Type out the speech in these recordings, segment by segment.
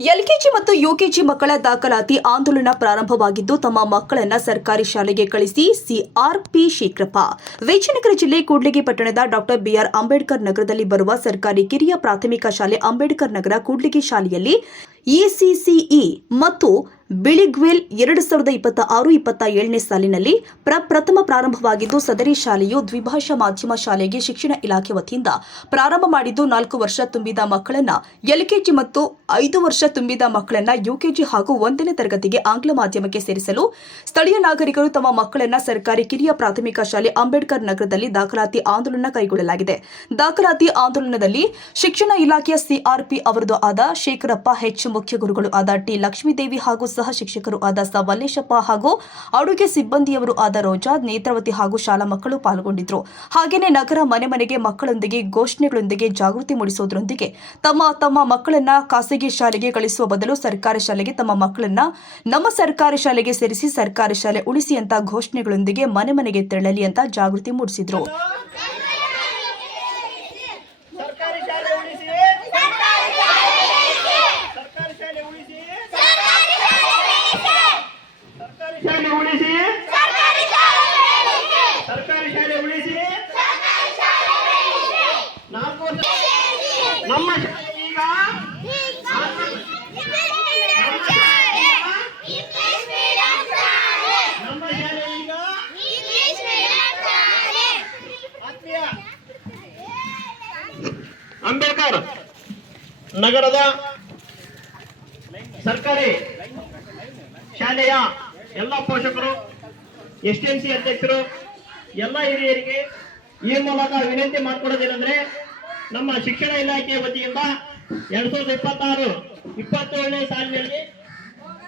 LKG ಮತ್ತು UKG ಮಕ್ಕಳ ದಾಖಲಾತಿ ಆಂದೋಲನ ಪ್ರಾರಂಭವಾಗಿದ್ದು ತಮ್ಮ ಮಕ್ಕಳನ್ನ ಸರ್ಕಾರಿ ಶಾಲೆಗೆ ಕಳಿಸಿ ಸಿಆರ್ಪಿ ಶೇಖರಪ್ಪ. ವಿಜಯನಗರ ಜಿಲ್ಲೆ ಕೂಡ್ಲಿಗಿ ಪಟ್ಟಣದ ಡಾಕ್ಟರ್ ಬಿಆರ್ ಅಂಬೇಡ್ಕರ್ ನಗರದಲ್ಲಿ ಬರುವ ಸರ್ಕಾರಿ ಕಿರಿಯ ಪ್ರಾಥಮಿಕ ಶಾಲೆ ಅಂಬೇಡ್ಕರ್ ನಗರ ಕೂಡ್ಲಿಗಿ ಶಾಲೆಯಲ್ಲಿ ಇಸಿಸಿಇ ಮತ್ತು ಬಿಳಿಗ್ವೇಲ್ 2026-27ನೇ ಸಾಲಿನಲ್ಲಿ ಪ್ರಥಮ ಪ್ರಾರಂಭವಾಗಿದ್ದು ಸದರಿ ಶಾಲೆಯು ದ್ವಿಭಾಷಾ ಮಾಧ್ಯಮ ಶಾಲೆಗೆ ಶಿಕ್ಷಣ ಇಲಾಖೆ ವತಿಯಿಂದ ಪ್ರಾರಂಭ ಮಾಡಿದ್ದು 4 ವರ್ಷ ತುಂಬಿದ ಮಕ್ಕಳನ್ನ ಎಲ್ಕೆಜಿ ಮತ್ತು 5 ವರ್ಷ ತುಂಬಿದ ಮಕ್ಕಳನ್ನ ಯುಕೆಜಿ ಹಾಗೂ 1ನೇ ತರಗತಿಗೆ ಆಂಗ್ಲ ಮಾಧ್ಯಮಕ್ಕೆ ಸೇರಿಸಲು ಸ್ಥಳೀಯ ನಾಗರಿಕರು ತಮ್ಮ ಮಕ್ಕಳನ್ನ ಸರ್ಕಾರಿ ಕಿರಿಯ ಪ್ರಾಥಮಿಕ ಶಾಲೆ ಅಂಬೇಡ್ಕರ್ ನಗರದಲ್ಲಿ ದಾಖಲಾತಿ ಆಂದೋಲನ ಕೈಗೊಳ್ಳಲಾಗಿದೆ. ದಾಖಲಾತಿ ಆಂದೋಲನದಲ್ಲಿ ಶಿಕ್ಷಣ ಇಲಾಖೆಯ ಸಿಆರ್ಪಿ ಅವರದು ಆದ ಶೇಖರಪ್ಪ, ಹೆಚ್ ಮುಖ್ಯ ಗುರುಗಳು ಆದ ಟಿ ಲಕ್ಷ್ಮೀದೇವಿ ಹಾಗೂ ಸಹ ಶಿಕ್ಷಕರು ಆದ ಸ ವಲ್ಲೇಶಪ್ಪ ಹಾಗೂ ಅಡುಗೆ ಸಿಬ್ಬಂದಿಯವರು ಆದ ರೋಜಾ, ನೇತ್ರಾವತಿ ಹಾಗೂ ಶಾಲಾ ಮಕ್ಕಳು ಪಾಲ್ಗೊಂಡಿದ್ರು. ಹಾಗೆಯೇ ನಗರ ಮನೆ ಮನೆಗೆ ಮಕ್ಕಳೊಂದಿಗೆ ಘೋಷಣೆಗಳೊಂದಿಗೆ ಜಾಗೃತಿ ಮೂಡಿಸುವುದರೊಂದಿಗೆ ತಮ್ಮ ಮಕ್ಕಳನ್ನ ಖಾಸಗಿ ಶಾಲೆಗೆ ಕಳಿಸುವ ಬದಲು ಸರ್ಕಾರಿ ಶಾಲೆಗೆ ತಮ್ಮ ಮಕ್ಕಳನ್ನ ನಮ್ಮ ಸರ್ಕಾರಿ ಶಾಲೆಗೆ ಸೇರಿಸಿ ಸರ್ಕಾರಿ ಶಾಲೆ ಉಳಿಸಿ ಅಂತ ಘೋಷಣೆಗಳೊಂದಿಗೆ ಮನೆ ಮನೆಗೆ ತೆರಳಲಿ ಅಂತ ಜಾಗೃತಿ ಮೂಡಿಸಿದ್ರು. ನಮ್ಮ ಈಗ ಅಂಬೇಡ್ಕರ್ ನಗರದ ಸರ್ಕಾರಿ ಶಾಲೆಯ ಎಲ್ಲ ಪೋಷಕರು, ಎಸ್ಟಿಎಂಸಿ ಅಧ್ಯಕ್ಷರು, ಎಲ್ಲ ಹಿರಿಯರಿಗೆ ಈ ಮೂಲಕ ವಿನಂತಿ ಮಾಡಿಕೊಡೋದೇನೆಂದ್ರೆ, ನಮ್ಮ ಶಿಕ್ಷಣ ಇಲಾಖೆಯ ವತಿಯಿಂದ 2026-27ನೇ ಸಾಲಿನಲ್ಲಿ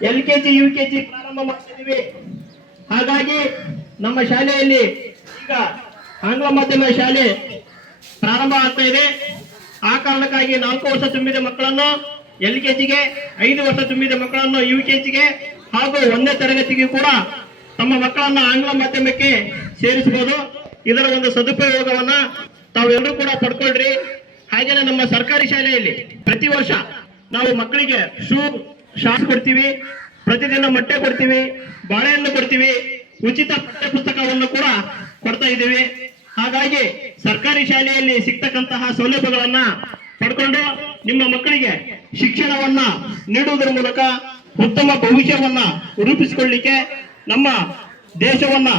ಎಲ್ಕೆಜಿ ಯುಕೆಜಿ ಪ್ರಾರಂಭ ಮಾಡ್ತಿದ್ದೀವಿ. ಹಾಗಾಗಿ ನಮ್ಮ ಶಾಲೆಯಲ್ಲಿ ಈಗ ಆಂಗ್ಲ ಮಾಧ್ಯಮ ಶಾಲೆ ಪ್ರಾರಂಭ ಆಗ್ತಾ ಇದೆ. ಆ ಕಾರಣಕ್ಕಾಗಿ 4 ವರ್ಷ ತುಂಬಿದ ಮಕ್ಕಳನ್ನು ಎಲ್ಕೆಜಿಗೆ, 5 ವರ್ಷ ತುಂಬಿದ ಮಕ್ಕಳನ್ನು ಯುಕೆಜಿಗೆ ಹಾಗೂ 1ನೇ ತರಗತಿಗೆ ಕೂಡ ತಮ್ಮ ಮಕ್ಕಳನ್ನ ಆಂಗ್ಲ ಮಾಧ್ಯಮಕ್ಕೆ ಸೇರಿಸಬಹುದು. ಇದರ ಒಂದು ಸದುಪಯೋಗವನ್ನ ತಾವೆಲ್ಲರೂ ಕೂಡ ಪಡ್ಕೊಳ್ರಿ. ಹಾಗೇನೆ ನಮ್ಮ ಸರ್ಕಾರಿ ಶಾಲೆಯಲ್ಲಿ ಪ್ರತಿ ವರ್ಷ ನಾವು ಮಕ್ಕಳಿಗೆ ಶಾರ್ಟ್ ಕೊಡ್ತೀವಿ, ಪ್ರತಿದಿನ ಮೊಟ್ಟೆ ಕೊಡ್ತೀವಿ, ಬಾಳೆಹಣ್ಣು ಕೊಡ್ತೀವಿ, ಉಚಿತ ಪಠ್ಯ ಪುಸ್ತಕವನ್ನು ಕೂಡ ಕೊಡ್ತಾ ಇದ್ದೀವಿ. ಹಾಗಾಗಿ ಸರ್ಕಾರಿ ಶಾಲೆಯಲ್ಲಿ ಸಿಗ್ತಕ್ಕಂತಹ ಸೌಲಭ್ಯಗಳನ್ನ ಪಡ್ಕೊಂಡು ನಿಮ್ಮ ಮಕ್ಕಳಿಗೆ ಶಿಕ್ಷಣವನ್ನ ನೀಡುವುದರ ಮೂಲಕ ಉತ್ತಮ ಭವಿಷ್ಯವನ್ನ ರೂಪಿಸಿಕೊಳ್ಳಲಿಕ್ಕೆ, ನಮ್ಮ ದೇಶವನ್ನ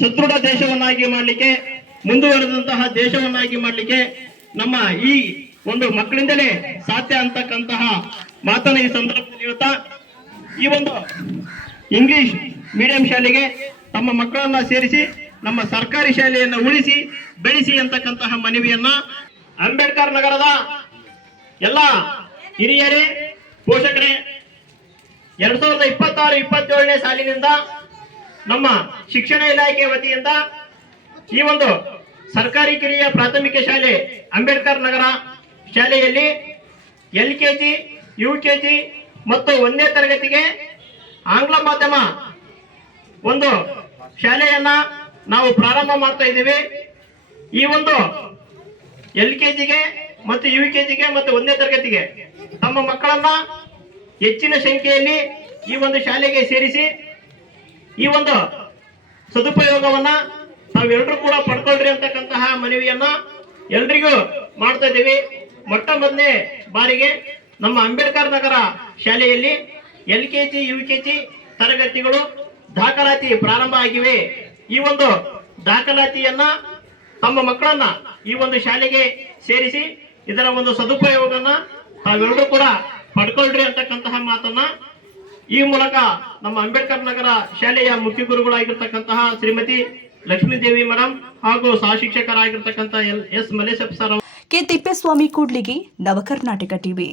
ಸದೃಢ ದೇಶವನ್ನಾಗಿ ಮಾಡಲಿಕ್ಕೆ, ಮುಂದುವರೆದಂತಹ ದೇಶವನ್ನಾಗಿ ಮಾಡಲಿಕ್ಕೆ ನಮ್ಮ ಈ ಒಂದು ಮಕ್ಕಳಿಂದಲೇ ಸಾಧ್ಯ ಅಂತಕ್ಕಂತಹ ಮಾತನ್ನ ಈ ಸಂದರ್ಭದಲ್ಲಿ ಹೇಳ್ತಾ, ಈ ಒಂದು ಇಂಗ್ಲಿಷ್ ಮೀಡಿಯಂ ಶಾಲೆಗೆ ತಮ್ಮ ಮಕ್ಕಳನ್ನ ಸೇರಿಸಿ ನಮ್ಮ ಸರ್ಕಾರಿ ಶಾಲೆಯನ್ನು ಉಳಿಸಿ ಬೆಳೆಸಿ ಅಂತಕ್ಕಂತಹ ಮನವಿಯನ್ನ ಅಂಬೇಡ್ಕರ್ ನಗರದ ಎಲ್ಲ ಹಿರಿಯರೇ, ಪೋಷಕರೇ, 2026-27ನೇ ಸಾಲಿನಿಂದ ನಮ್ಮ ಶಿಕ್ಷಣ ಇಲಾಖೆ ವತಿಯಿಂದ ಈ ಒಂದು ಸರ್ಕಾರಿ ಕಿರಿಯ ಪ್ರಾಥಮಿಕ ಶಾಲೆ ಅಂಬೇಡ್ಕರ್ ನಗರ ಶಾಲೆಯಲ್ಲಿ ಎಲ್ಕೆಜಿ, ಯುಕೆಜಿ ಮತ್ತು 1ನೇ ತರಗತಿಗೆ ಆಂಗ್ಲ ಮಾಧ್ಯಮ ಒಂದು ಶಾಲೆಯನ್ನ ನಾವು ಪ್ರಾರಂಭ ಮಾಡ್ತಾ ಇದ್ದೀವಿ. ಈ ಒಂದು ಎಲ್ಕೆಜಿಗೆ ಮತ್ತು ಯುಕೆಜಿಗೆ ಮತ್ತು 1ನೇ ತರಗತಿಗೆ ತಮ್ಮ ಮಕ್ಕಳನ್ನ ಹೆಚ್ಚಿನ ಸಂಖ್ಯೆಯಲ್ಲಿ ಈ ಒಂದು ಶಾಲೆಗೆ ಸೇರಿಸಿ ಈ ಒಂದು ಸದುಪಯೋಗವನ್ನ ನಾವೆಲ್ಲರೂ ಕೂಡ ಪಡ್ಕೊಳ್ರಿ ಅಂತಕ್ಕಂತಹ ಮನವಿಯನ್ನ ಎಲ್ರಿಗೂ ಮಾಡ್ತಾ ಇದ್ದೀವಿ. ಮೊಟ್ಟ ಮೊದಲನೇ ಬಾರಿಗೆ ನಮ್ಮ ಅಂಬೇಡ್ಕರ್ ನಗರ ಶಾಲೆಯಲ್ಲಿ ಎಲ್ಕೆಜಿ, ಯುಕೆಜಿ ತರಗತಿಗಳು ದಾಖಲಾತಿ ಪ್ರಾರಂಭ ಆಗಿವೆ. ಈ ಒಂದು ದಾಖಲಾತಿಯನ್ನ ತಮ್ಮ ಮಕ್ಕಳನ್ನ ಈ ಒಂದು ಶಾಲೆಗೆ ಸೇರಿಸಿ ಇದರ ಒಂದು ಸದುಪಯೋಗವನ್ನ ತಾವೆಲ್ಲರೂ ಕೂಡ ಪಡ್ಕೊಳ್ರಿ ಅಂತಕ್ಕಂತಹ ಮಾತನ್ನ ಈ ಮೂಲಕ ನಮ್ಮ ಅಂಬೇಡ್ಕರ್ ನಗರ ಶಾಲೆಯ ಮುಖ್ಯ ಗುರುಗಳಾಗಿರ್ತಕ್ಕಂತಹ ಶ್ರೀಮತಿ ಲಕ್ಷ್ಮೀದೇವಿ ಮೇಡಮ್ ಹಾಗೂ ಸಹ ಶಿಕ್ಷಕರಾಗಿರ್ತಕ್ಕಂಥ S Maleshappa sir, K Thippeswamy, Kudligi, Navakarnataka TV.